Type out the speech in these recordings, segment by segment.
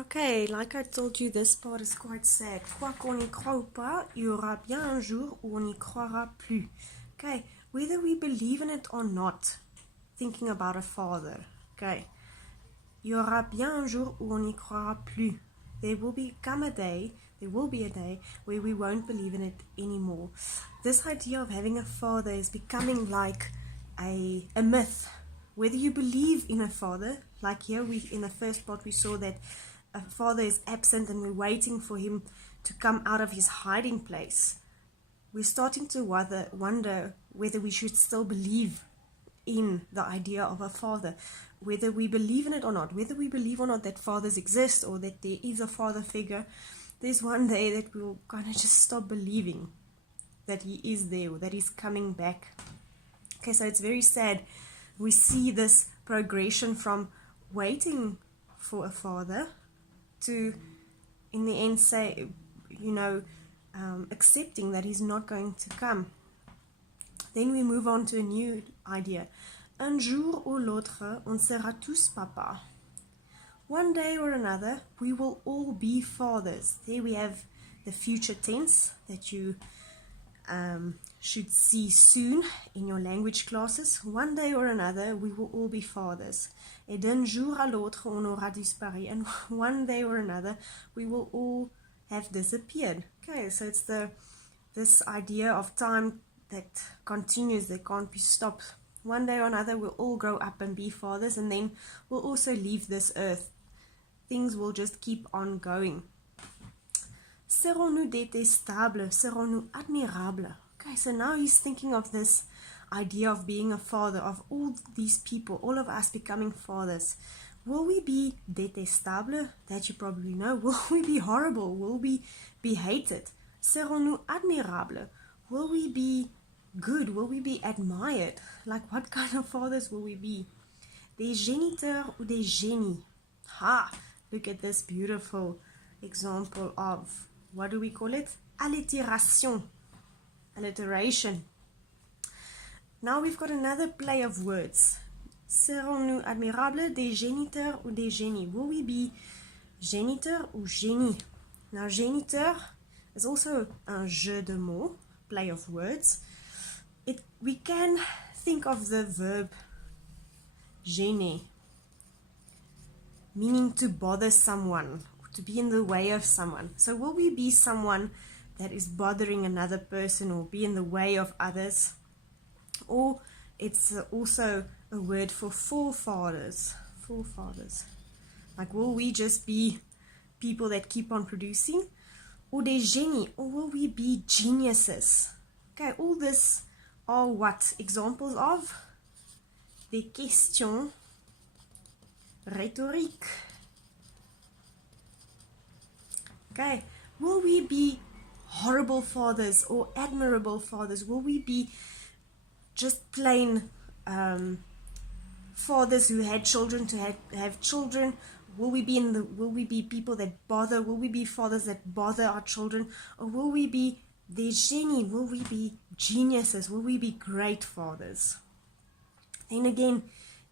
Okay, like I told you, this part is quite sad. Quoi qu'on y croit ou pas, il y aura bien un jour où on n'y croira plus. Okay, whether we believe in it or not, thinking about a father. Okay, il y aura bien un jour où on n'y croira plus. There will be a day where we won't believe in it anymore. This idea of having a father is becoming like a myth. Whether you believe in a father, like here in the first part we saw that a father is absent and we're waiting for him to come out of his hiding place. We're starting to wonder whether we should still believe in the idea of a father, whether we believe in it or not, whether we believe or not that fathers exist or that there is a father figure. There's one day that we'll kind of just stop believing that he is there or that he's coming back. Okay, so it's very sad. We see this progression from waiting for a father to, in the end, say, accepting that he's not going to come. Then we move on to a new idea. Un jour ou l'autre, on sera tous papa. One day or another, we will all be fathers. There we have the future tense that you should see soon in your language classes. One day or another, we will all be fathers. Et d'un jour à l'autre, on aura disparu. And one day or another, we will all have disappeared. Okay, so it's this idea of time that continues, that can't be stopped. One day or another, we'll all grow up and be fathers, and then we'll also leave this earth. Things will just keep on going. Serons-nous détestables? Serons-nous admirables? Okay, so now he's thinking of this idea of being a father, of all these people, all of us becoming fathers. Will we be détestables? That you probably know. Will we be horrible? Will we be hated? Serons-nous admirables? Will we be good? Will we be admired? Like, what kind of fathers will we be? Des géniteurs ou des génies? Ha! Look at this beautiful example of, what do we call it? Alliteration. Alliteration. Now we've got another play of words. Serons-nous admirables, des géniteurs ou des génies? Will we be géniteur ou génie? Now, géniteur is also un jeu de mots, play of words. We can think of the verb gêner, meaning to bother someone, to be in the way of someone. So will we be someone that is bothering another person or be in the way of others? Or it's also a word for forefathers. Forefathers. Like, will we just be people that keep on producing? Or des génies? Or will we be geniuses? Okay, all this are what? Examples of des questions rhétoriques. Okay, will we be horrible fathers or admirable fathers? Will we be just plain fathers who had children to have children? Will we be people that bother? Will we be fathers that bother our children? Or will we be des génies? Will we be geniuses? Will we be great fathers? Then again,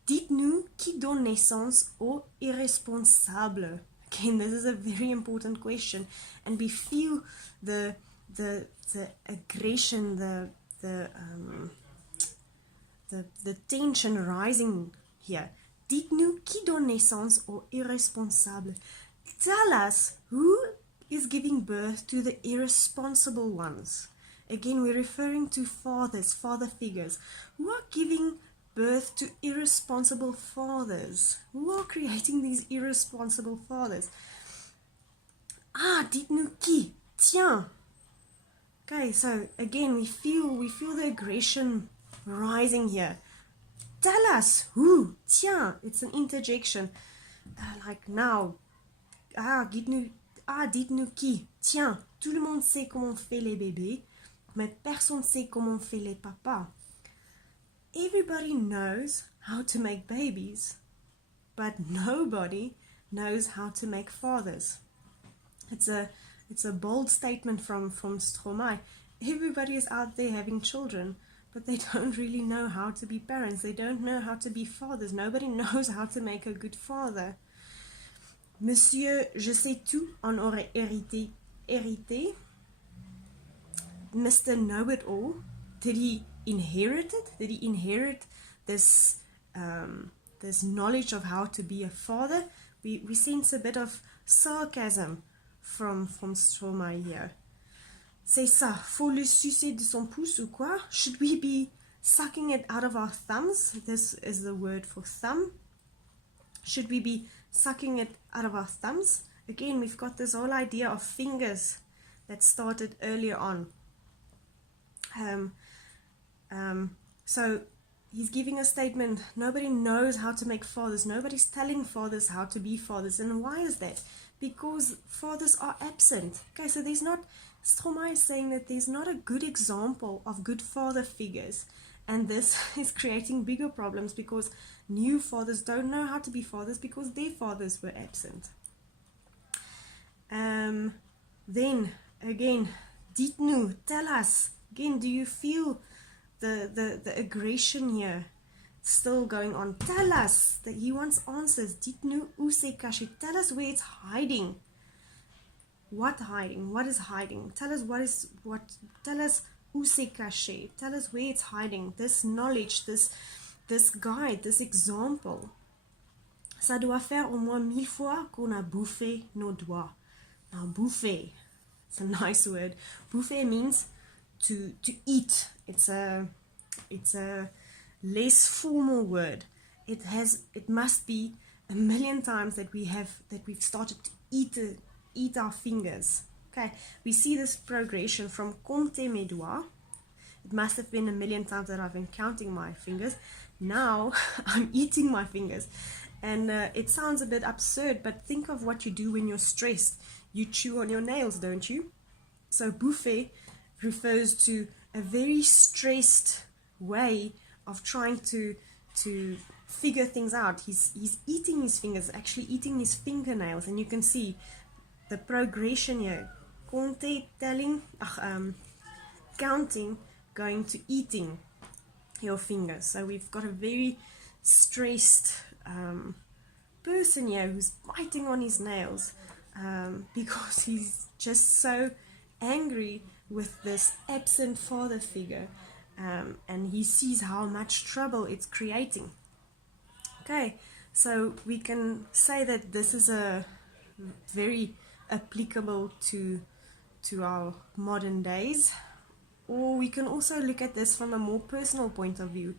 dites-nous qui donne naissance aux irresponsables. Again, this is a very important question, and we feel the aggression, the tension rising here. Dites-nous qui donne naissance aux irresponsables. Tell us who is giving birth to the irresponsible ones. Again, we're referring to fathers, father figures, who are giving birth to irresponsible fathers. Who are creating these irresponsible fathers? Ah, dites-nous qui? Tiens. Okay, so again, we feel the aggression rising here. Tell us who? Tiens, it's an interjection. Like now. Dites-nous qui? Tiens, tout le monde sait comment on fait les bébés, mais personne ne sait comment on fait les papas. Everybody knows how to make babies, but nobody knows how to make fathers. It's a bold statement from Stromae. Everybody is out there having children, but they don't really know how to be parents. They don't know how to be fathers. Nobody knows how to make a good father. Monsieur, je sais tout en aurait hérité. Mr. Know-it-all, did he inherit it? Did he inherit this this knowledge of how to be a father? We sense a bit of sarcasm from Stromae here. C'est ça, faut le sucer de son pouce ou quoi? Should we be sucking it out of our thumbs? This is the word for thumb. Should we be sucking it out of our thumbs? Again, we've got this whole idea of fingers that started earlier on. So he's giving a statement. Nobody knows how to make fathers. Nobody's telling fathers how to be fathers. And why is that? Because fathers are absent. Okay, so there's not, Stromae is saying that there's not a good example of good father figures. And this is creating bigger problems because new fathers don't know how to be fathers because their fathers were absent. Then, again, dites-nous, tell us. Again, do you feel the aggression here still going on? Tell us that he wants answers. Dites-nous où c'est caché. Tell us where it's hiding. What hiding? What is hiding? Tell us what. Tell us où c'est caché. Tell us where it's hiding. This knowledge, this guide, this example. Ça doit faire au moins 1000 fois qu'on a bouffé nos doigts. Now, bouffer, it's a nice word. Bouffer means to eat. It's a less formal word. It must be a million times that we've started to eat our fingers. Okay, we see this progression from compter mes doigts. It must have been a million times that I've been counting my fingers. Now I'm eating my fingers, and it sounds a bit absurd, but think of what you do when you're stressed. You chew on your nails, don't you? So bouffer refers to a very stressed way of trying to figure things out. He's eating his fingers, actually eating his fingernails, and you can see the progression here. Compter, telling, counting, going to eating your fingers. So we've got a very stressed person here who's biting on his nails because he's just so angry with this absent father figure, and he sees how much trouble it's creating. Okay, so we can say that this is a very applicable to our modern days, or we can also look at this from a more personal point of view.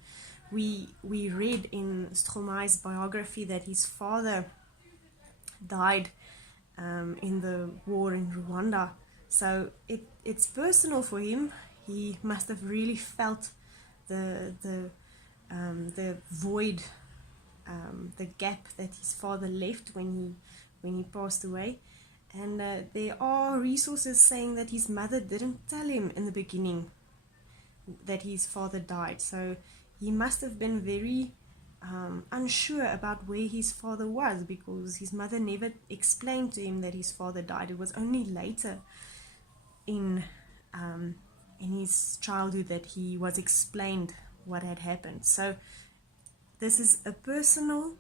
We read in Stromae's biography that his father died in the war in Rwanda. So it's personal for him. He must have really felt the void, the gap that his father left when he passed away. And there are resources saying that his mother didn't tell him in the beginning that his father died. So he must have been very unsure about where his father was, because his mother never explained to him that his father died. It was only later in his childhood that he was explained what had happened. So this is a personal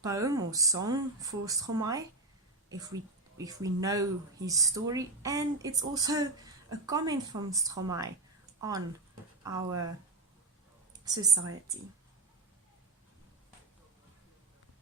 poem or song for Stromae, if we know his story, and it's also a comment from Stromae on our society.